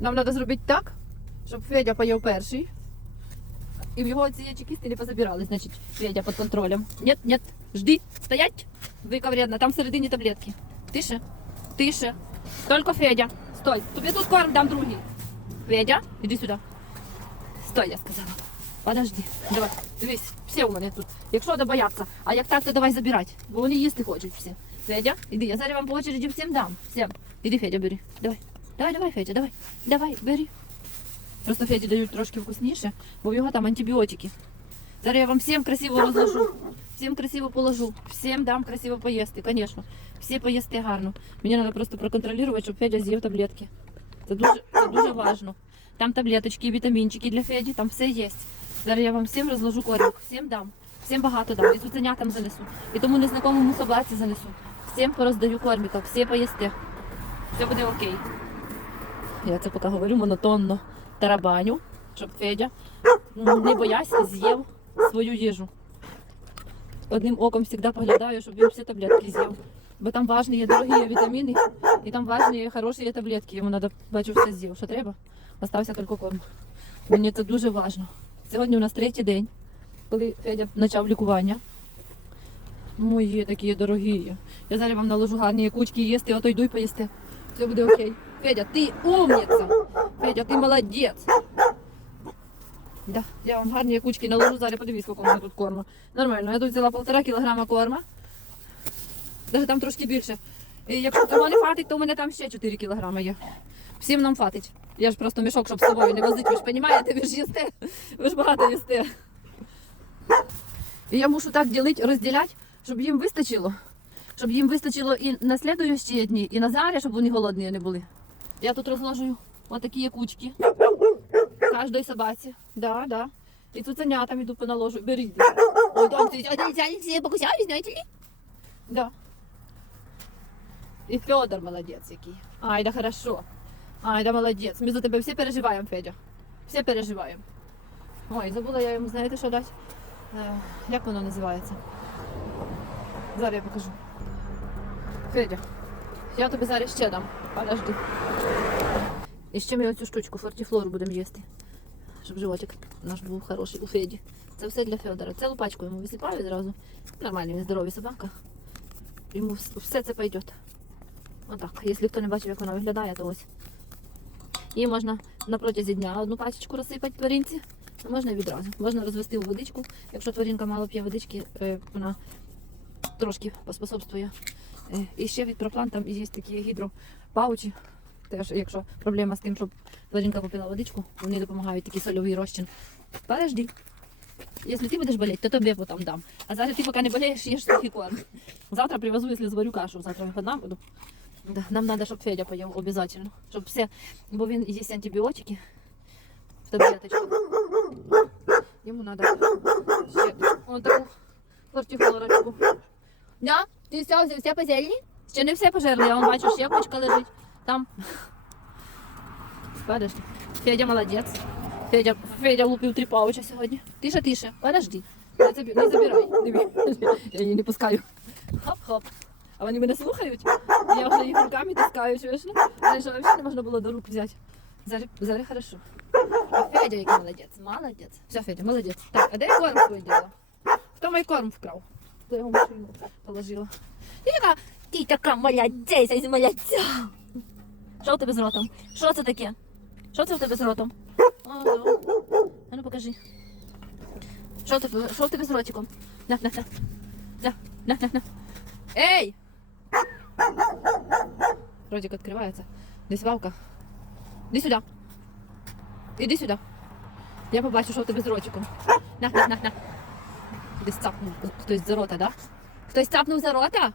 Нам треба зробити так, щоб Федя поїв перший. І в його ці чекісти не позабирали, значить, Федя під контролем. Нет, нет, жди, стоять. Вика там всередині таблетки. Тише, тише. Только Федя. Стой. Тобі тут корм дам другий. Федя, іди сюди. Стой, я сказала. Подожди. Давай. Дивись, всі у мене тут. Якщо бояться, а як так, то давай забирати. Бо вони їсти хочуть всі. Федя, іди, я зараз вам по очереді всім дам. Всім. Іди, Федя, бери. Давай. Давай, давай, Федя, давай. Давай, бери. Просто Феді дають трошки вкусніше, бо в його там антибіотики. Зараз я вам всім красиво розложу. Всім красиво положу. Всім дам красиво поїсти, звісно. Всі поїсти гарно. Мені треба просто проконтролювати, щоб Федя з'їв таблетки. Це дуже, це дуже важливо. Там таблеточки, вітамінчики для Феді, там все є. Зараз я вам всім розложу корм. Всім дам. Всім багато дам. І цуценятам занесу. І тому незнакомому собаці занесу. Всім пороздаю корміка, всі поїсти. Все буде окей. Я це поки говорю монотонно тарабаню, щоб Федя, ну, не боясь, з'їв свою їжу. Одним оком завжди поглядаю, щоб він всі таблетки з'їв. Бо там важні є дорогі вітаміни, і там важні є хороші є таблетки. Йому треба бачу все з'їв. Що треба? Остався тільки корм. Мені це дуже важливо. Сьогодні у нас третій день, коли Федя почав лікування. Мої такі дорогі. Я зараз вам наложу гарні кучки їсти, ото йду і поїсти. Все буде окей. Федя, ти умниця. Федя, ти молодець. Да, я вам гарні кучки наложу, зараз подивись, скільки у мене тут корму. Нормально, я тут взяла полтора кілограма корма. Навіть там трошки більше. І якщо цього не хватить, то у мене там ще 4 кілограми є. Всім нам хватить. Я ж просто мішок, щоб з собою не возити, ви ж розумієте, ви ж їсте. Ви ж багато їсте. І я мушу так ділити, розділяти, щоб їм вистачило. Щоб їм вистачило і на слідуючі дні, і на зарі, щоб вони голодні не були. Я тут розложую отакі кучки. Кожної собаці. Да, да. І цуценятам іду поналожу. Беріть. Ой, там ці все покусали, знаєте ли? Да. І Федор молодець який. Ай, да хорошо. Ай, да молодець. Ми за тебе всі переживаємо, Федя. Всі переживаємо. Ой, забула я йому, знаєте, що дати? Е, як воно називається? Зараз я покажу. Федя, я тобі зараз ще дам. Подожди. І ще ми оцю штучку фортіфлору будемо їсти. Щоб животик наш був хороший у Феді. Це все для Федора. Це лупачку йому висипаю зразу. Нормальний, він здоровий собака. Йому все це пойде. Отак. Якщо хто не бачив, як вона виглядає, то ось. Її можна на протязі дня одну пачечку розсипати тваринці, а можна відразу. Можна розвести у водичку. Якщо тваринка мало п'є водички, е, вона трошки поспособствує. Е, І ще від проплан там є такі гідропаучі. Теж, якщо проблема з тим, щоб тваринка попила водичку, вони допомагають такий сольовий розчин. Подожди. Якщо ти будеш боліти, то тобі потім дам. А зараз ти поки не болієш, їж сухий корм. Завтра привезу, якщо зварю кашу, завтра виходна буду. Нам треба, щоб Федя поїв обов'язково. Щоб все, бо він їсть антибіотики в таблеточку. Йому треба ще ось таку фортифлорочку. Да? Ти все все позельні? Ще не все пожерли, я вам бачу, ще кучка лежить. Там. Подожди. Федя молодець. Федя, Федя лупив три пауча сьогодні. Тише, тише, подожди. Не, забі... не забирай. Я її не пускаю. Хоп-хоп. А вони мене слухають. Я вже їх руками таскаю, чуєш? ну? Раніше взагалі не можна було до рук взяти. Зараз, зараз хорошо. Федя який молодець. Молодець. Все, Федя, молодець. Так, а де корм свій діла? Хто мій корм вкрав? Хто його машину положила? Ти така, ти така молодець, молодця. Що у тебе з ротом? Що це таке? Що це у тебе з ротом? А, ну покажи. Що, тебе, що у тебе з ротиком? На, на, на. На, на, на. Ей! Ротик відкривається. Десь вавка. Іди сюди. Іди сюди. Я побачу, що у тебе з ротиком. На, на, на, на. Десь цапнув хтось за рота, да? Хтось цапнув за рота?